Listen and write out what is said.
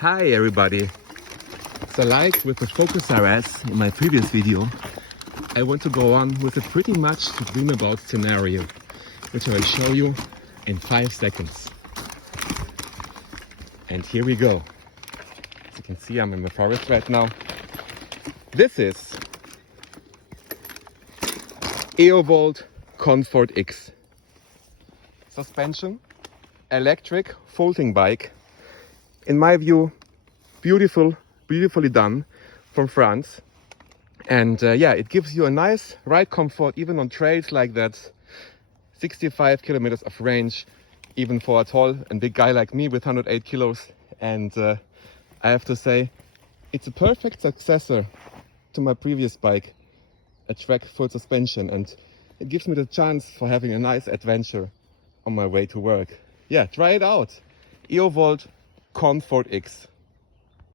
Hi everybody! So like with the Focus RS in my previous video, I want to go on with a pretty much to dream about scenario, which I will show you in 5 seconds. And here we go. As you can see, I'm in the forest right now. This is Eovolt Confort X. Suspension, electric folding bike. In my view, beautifully done from France. And yeah, it gives you a nice ride comfort even on trails like that. 65 kilometers of range, even for a tall and big guy like me with 108 kilos. And I have to say, it's a perfect successor to my previous bike, a track full suspension, and it gives me the chance for having a nice adventure on my way to work. Yeah, try it out. Eovolt Confort X.